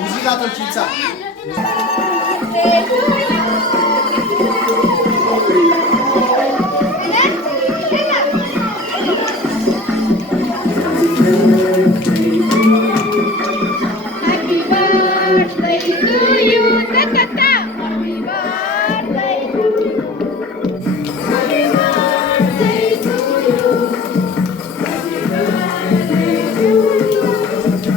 Musica tolchinsa. Happy birthday to you. Ta-ta-ta. Happy birthday to you. Happy birthday to you. Happy birthday to you.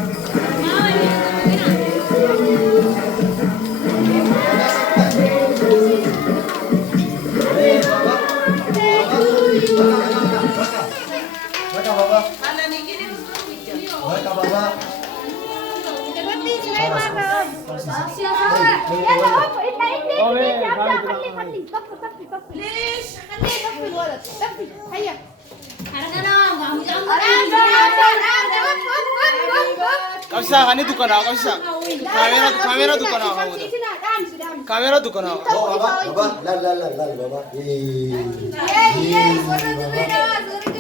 Baka baba. Baka baba. Kamsa kani dukana kamsa. Kamera dukana kamu. Kamera dukana. Oh baba, baba. Lal lal lal lal baba.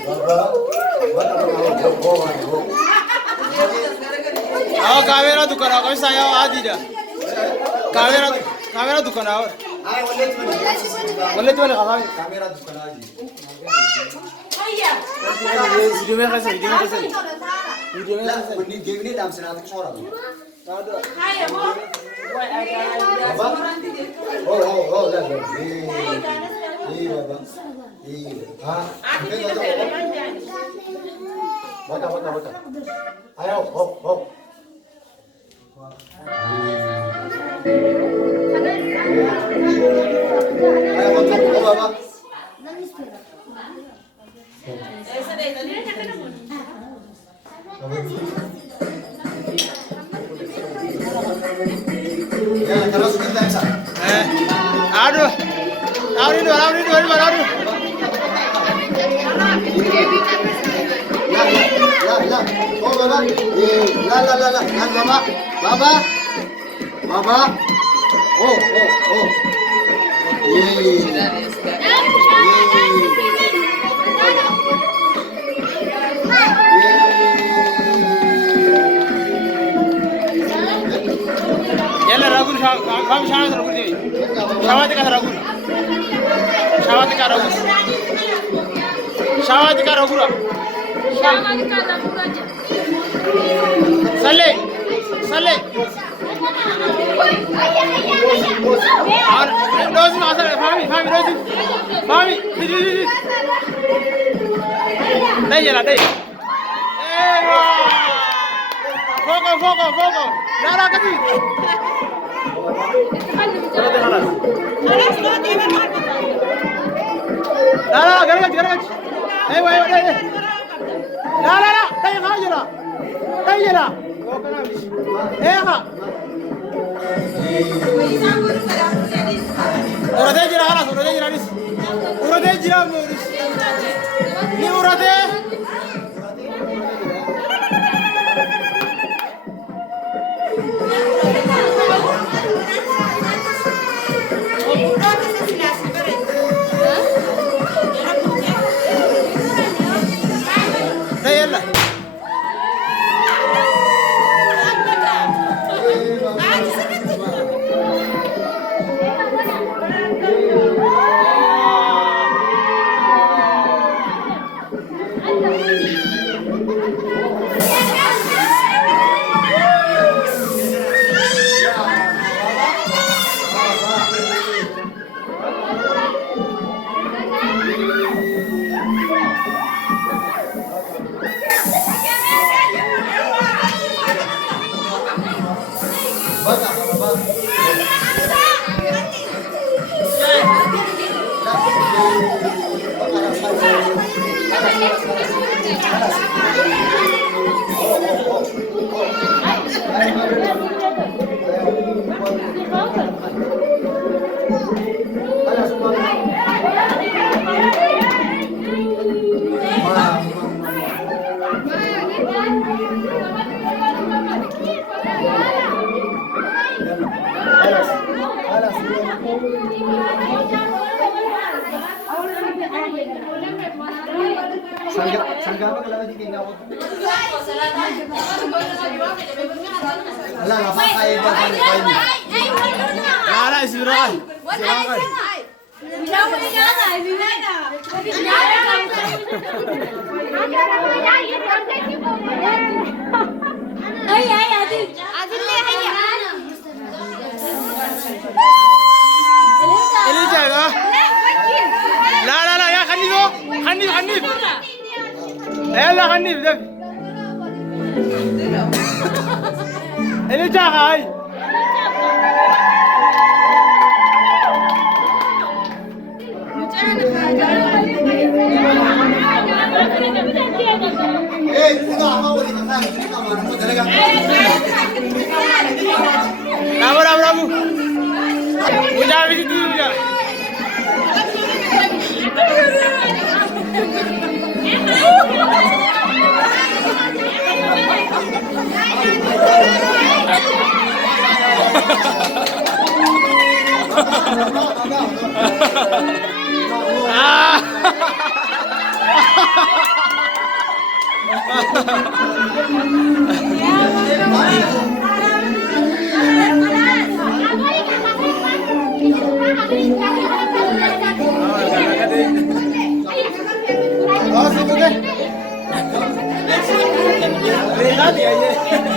Baba. Baka baba. Ah kamera dukana kamsa ya adi dah. Kamera dukana और. Ay बोले तो नहीं कहा. kamera dukana aji. Video में कैसे? Video में कैसे? Video में La, कैसे? ini game ini dalam senat suara. Baba. Oh, lal lal. Baba. Ha. Baka. Ayo, hop. Ayo, hop, baba. Ya, terus kita bisa. Aduh. Aduh. La. Oh, baba. La. Kan baba. Baba. Oh. يلا راغول كم شاهد راغول دي شاهد كا راغول سلي دوز ما سلي فامي دي ايوه فوق لا كذي لا قرقش ايوه لا طيرة ايها ورده جرا خلاص ورده جرا ni ورده Sangga apa kalau di tinggal aku? Alah, apa kayak dia Nara istirahat. Ini jaga. La ya Hanif. La Hanif. Ini jaga. udah apa boleh makan? Ini kamar aku jalan. Rabu. Udah habis itu udah. Oh, situ deh. Lihat ya.